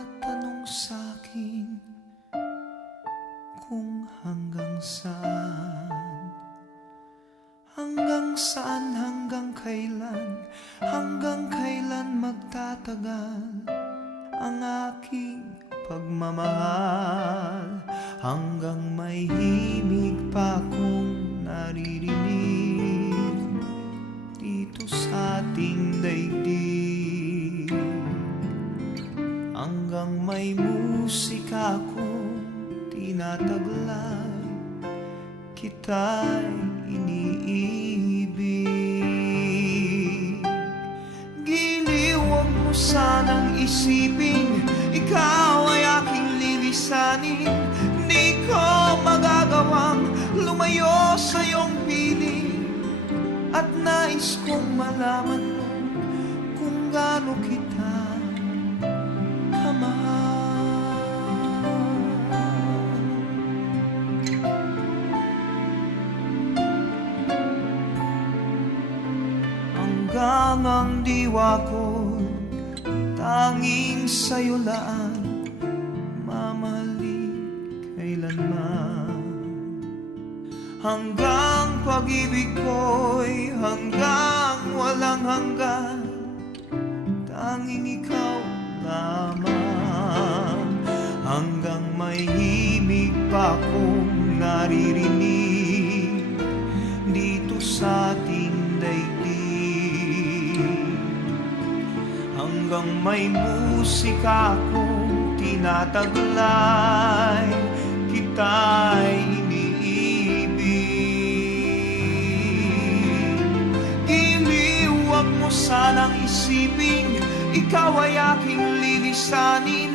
nagtatanong sa'kin kung hanggang saan, hanggang kailan magtatagal ang aking pagmamahal, hanggang may himig pa akong naririnig dito sa ating daigdig, hanggang may musika akong tinataglay, kita'y iniibig. Giliw, huwag mo sanang isipin ikaw ay aking lilisanin. Di ko magagawang lumayo sa iyong piling, at nais kong malaman mo kung gaano kita kamahal. Hanggang ang diwa ko tanging sa'yo laan, mamahalin kailanman. Hanggang pag-ibig ko'y hanggang walang hanggan, tanging ikaw lamang. Hanggang may himig pa akong naririnig dito sa ating daigdig, hanggang may musika akong tinataglay, kita'y iniibig. Giliw, huwag mo sanang isipin ikaw ay aking lilisanin.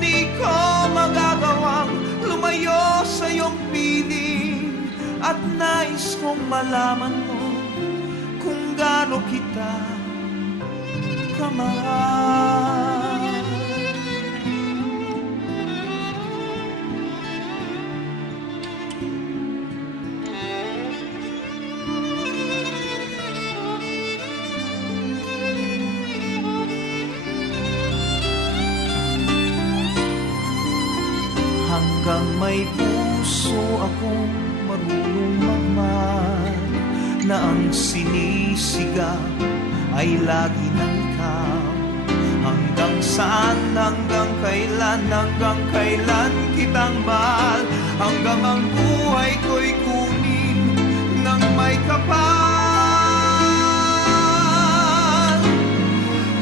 Di ko magagawang lumayo sa iyong piling, at nais kong malaman mo kung gaano kita kamahal. Hanggang may puso akong marunong magmahal, na ang sinisigaw ay lagi ng ikaw. Hanggang saan, hanggang kailan kitang mahal, hanggang ang buhay ko'y kunin ng may kapal.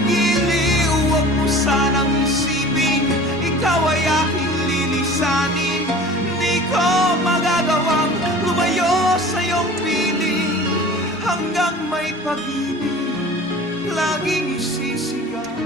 Giliw, huwag mo sanang isipin ikaw ay aking lilisanin. Di ko magagawang lumayo sa iyong piling, hanggang may pag-ibig laging isisigaw,